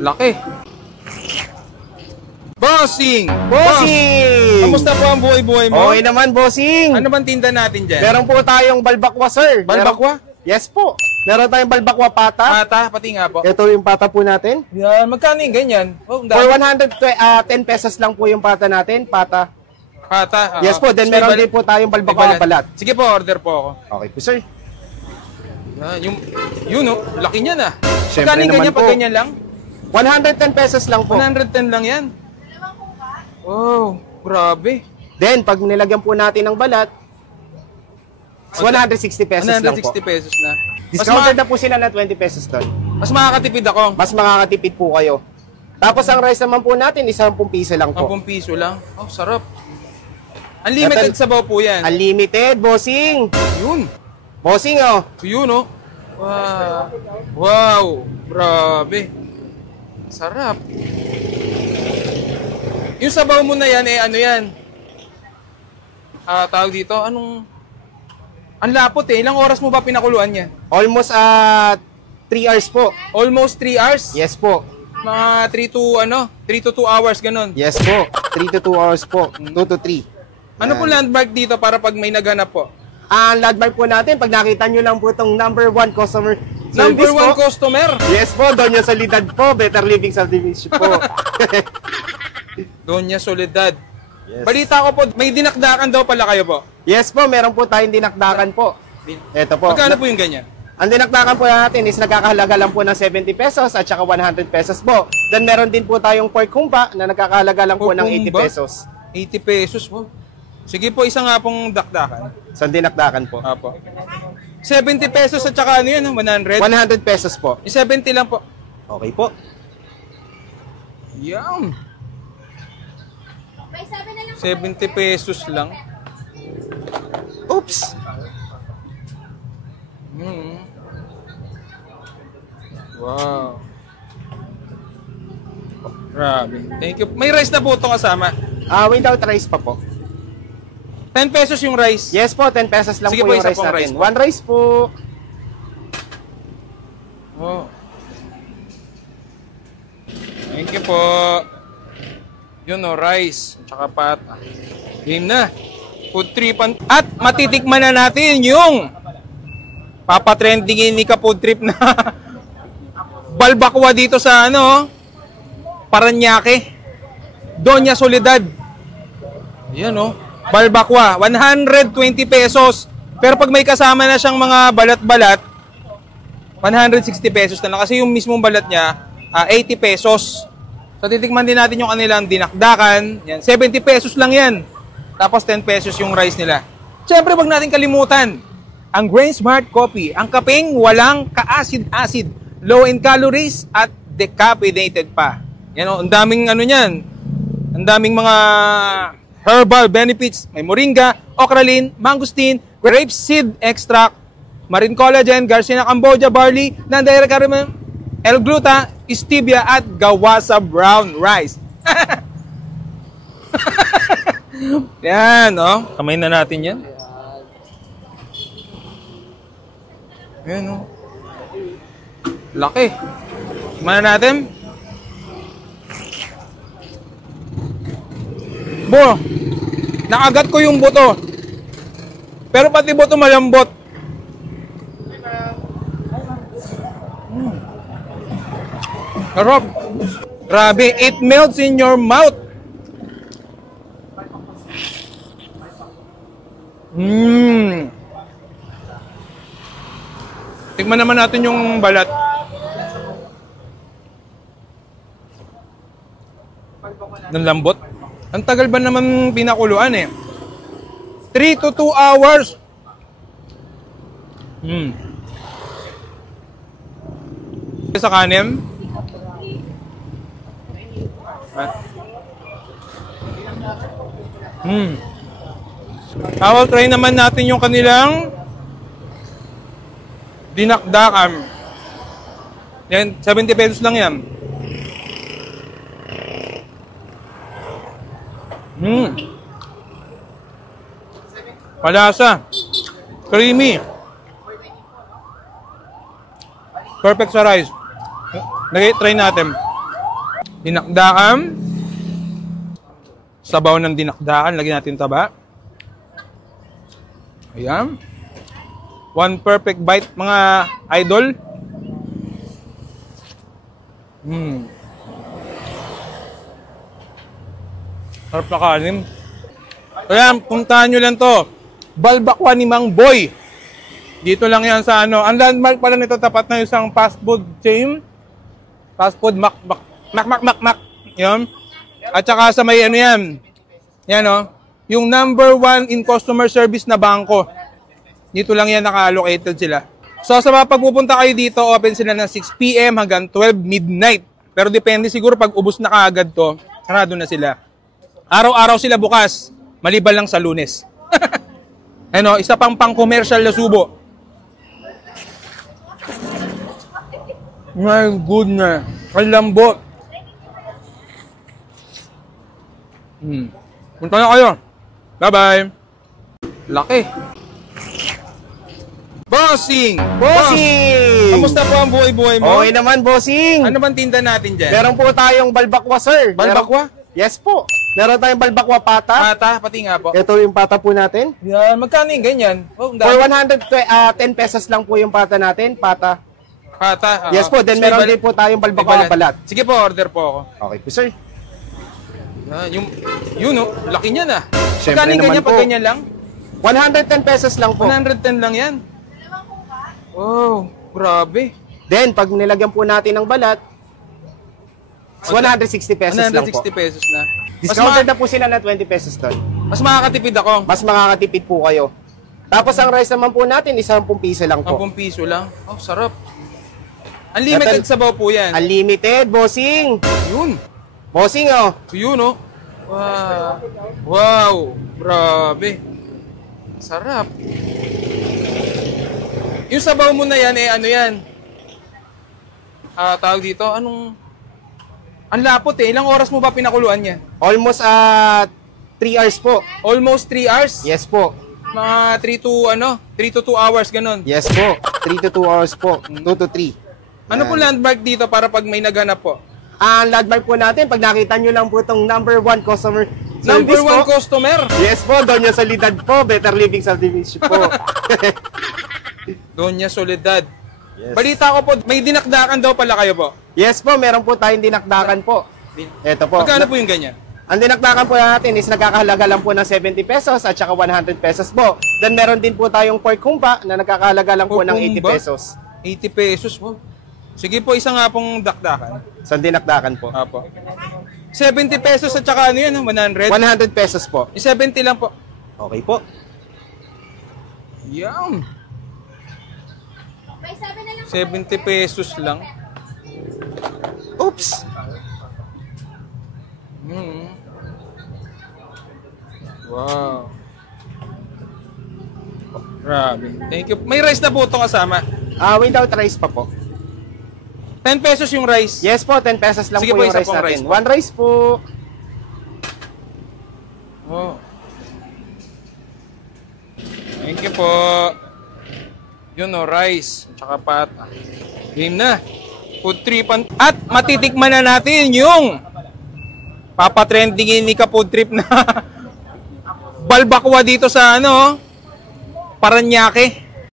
Laki. Bossing! Bossing! Kamusta po ang buhay-buhay mo? Okay naman, bossing. Ano bang tinda natin dyan? Meron po tayong balbakwa, sir. Balbakwa? Yes po. Meron tayong balbakwa pata. Pata, pati nga po. Ito yung pata po natin. Yan, magkano yung ganyan? Oh, For 110 pesos lang po yung pata natin. Pata. Pata? Yes po. Then meron din po tayong balbakwa balat. Sige po, order po ako. Okay po, sir. Yan, yun oh, laki niyan ah. Siyempre Magkano yung naman ganyan po. pag ganyan lang? 110 pesos lang po. 110 lang yan. Wow, grabe. Then, pag nilagyan po natin ng balat, 160 pesos lang po. 160 pesos na. Discounted na po sila na 20 pesos doon. Mas makakatipid ako. Mas makakatipid po kayo. Tapos ang rice naman po natin, 10 piso lang po. 10 piso lang. Oh, sarap. Unlimited sabaw po yan. Unlimited, bossing. Yun. Bossing, oh. Yun, oh. Wow. Wow. Grabe. Sarap. Yung sabaw mo na yan, ano yan? Tawag dito, anong... Ang lapot eh. Ilang oras mo ba pinakuluan yan? Almost 3 hours po. Almost 3 hours? Yes po. Mga 3 to 2 hours, ganun. Yes po. 3 to 2 hours po. 2 to 3. Ano po landmark dito para pag may naghanap po? Ang landmark po natin, pag nakita nyo lang po itong number 1 customer Number service 1 po. customer? Yes po, Doña Solidad po. Better Living Subdivision po. Doña Soledad. Yes. Balita ko po, may dinakdakan daw pala kayo po. Yes po, meron po tayong dinakdakan po. Ito po. Magkano po yung ganyan? Ang dinakdakan po natin is nagkakahalaga lang po ng 70 pesos at saka 100 pesos po. Then meron din po tayong pork humba na nagkakahalaga lang po ng 80 pesos. 80 pesos po. Sige po, isa nga pong dakdakan. Sa dinakdakan po. Apo. 70 pesos at saka ano yan, 100? 100 pesos po. 70 lang po. Okay po. Yum! 70 pesos lang. Oops! Wow. Grabe. Thank you. May rice na po ito kasama. Without rice pa po. 10 pesos yung rice. Yes po, 10 pesos lang Sige po po, yung isa rice pong natin. rice po. One rice po. Oh. Thank you po. Yun o, rice. Tsaka pata. Game na. Food tripan. At matitikman na natin yung papatrendingin ni Ka-Food Trip na balbakwa dito sa Paranaque. Doña Soledad. Yan o. Balbakwa. 120 pesos. Pero pag may kasama na siyang mga balat-balat, 160 pesos na lang. Kasi yung mismong balat niya, 80 pesos. So, titikman din natin yung kanilang dinakdakan. Yan, 70 pesos lang yan. Tapos, 10 pesos yung rice nila. Siyempre, wag natin kalimutan ang Grain Smart Coffee. Ang kapeng walang ka-acid-acid, low in calories, at decaffeinated pa. Yan o, ang daming niyan. Ang daming mga herbal benefits. May moringa, okralin, mangosteen, grapeseed extract, marine collagen, Garcinia Cambogia barley, Nandaira cardamom, L-gluta, stevia, at gawasa brown rice. Yan, no? Kamay na natin yan. Yan, no? Laki. Kamay na natin. Bo, nakagat ko yung buto. Pero pati buto malambot. Sarap. Grabe, it melts in your mouth. Tikman naman natin yung balat. Ng lambot. Ang tagal ba naman pinakuluan eh? 3 to 2 hours. Sa kanin. I'll try naman natin yung kanilang dinakdakan. Yan, 70 pesos lang yan. Malasa. Creamy. Perfect sa rice. Try natin. Dinakdaan. Sabaw ng dinakdaan. Lagyan natin taba. Ayan. One perfect bite, mga idol. Sarap na kanin. Kaya, puntahan nyo lang to. Balbakwa ni Mang Boy. Dito lang yan sa ano. Ang landmark pala nito, tapat na isang fast food chain. Fast food, mak. Yan. At saka sa may ano yan. Yan o. Yung number 1 in customer service na bangko. Dito lang yan naka-allocated sila. So sa mga pagpupunta kayo dito, open sila ng 6 PM hanggang 12 midnight. Pero depende siguro pag ubos na kaagad to, sarado na sila. Araw-araw sila bukas, maliban lang sa Lunes. Ano, isa pang commercial na subo. My goodness. Ang lambot. Punta na kayo. Bye-bye. Laki. Bossing! Bossing! Kamusta po ang buhay-buhay mo? Okay naman, bossing. Ano bang tinda natin dyan? Meron po tayong balbakwa, sir. Balbakwa? Yes po. Meron tayong balbakwa pata. Pata, pati nga po. Ito yung pata po natin. Yan, magkano yung ganyan? Oh, For 110 pesos lang po yung pata natin. Pata. Pata. Yes po. Then So, meron din po tayong balbakwa balat. Sige po, order po ako. Okay po, sir. Yan, yun oh, laki niyan ah. Siyempre Magkano yung naman ganyan pag po. ganyan lang? 110 pesos lang po. 110 lang yan. Wow, grabe. Then, pag nilagyan po natin ng balat, 160 pesos lang po. 160 pesos na. Discounted na po sila na 20 pesos doon. Mas makakatipid ako. Mas makakatipid po kayo. Tapos ang rice naman po natin, 10 piso lang po. 10 piso lang. Oh, sarap. Unlimited sabaw po yan. Unlimited, bossing. Yun. Bossing, oh. Yun oh. Wow. Wow. Grabe. Sarap. Yung sabaw mo na yan, ano yan? Tawag dito, anong... Ang lapot eh. Ilang oras mo ba pinakuluan niya? Almost 3 hours po. Almost 3 hours? Yes po. Mga 3 to 2 hours, ganun. Yes po. 3 to 2 hours po. 2 to 3. Ano po landmark dito para pag may naganap po? Ang landmark po natin, pag nakita nyo lang po itong number 1 customer Number service 1 po. customer? Yes po, Doña Solidad po. Better Living Subdivision po. Doña Soledad. Yes. Balita ko po, may dinakdakan daw pala kayo po. Yes po, meron po tayong dinakdakan po. Ito po. Magkano po yung ganyan? Ang dinakdakan po natin is nagkakahalaga lang po ng 70 pesos at saka 100 pesos po. Then meron din po tayong pork humba na nagkakahalaga lang po ng 80 Humba? pesos. 80 pesos po. Sige po, isa nga pong dakdakan. Sa dinakdakan po. Apo. 70 pesos at saka ano yan, 100? 100 pesos po. Yung 70 lang po. Okay po. Yum! 70 pesos lang. Oops! Wow. Grabe. Thank you. May rice na po ito kasama. Without rice pa po. 10 pesos yung rice. Yes po, 10 pesos lang Sige po po, yung isa rice pong natin. rice po. One rice po. Oh. Thank you po. Yun o, rice. Tsaka pata. Game na. Food tripan. At matitikman na natin yung papatrendingin ni Ka-Food Trip na balbakwa dito sa ano, Paranaque.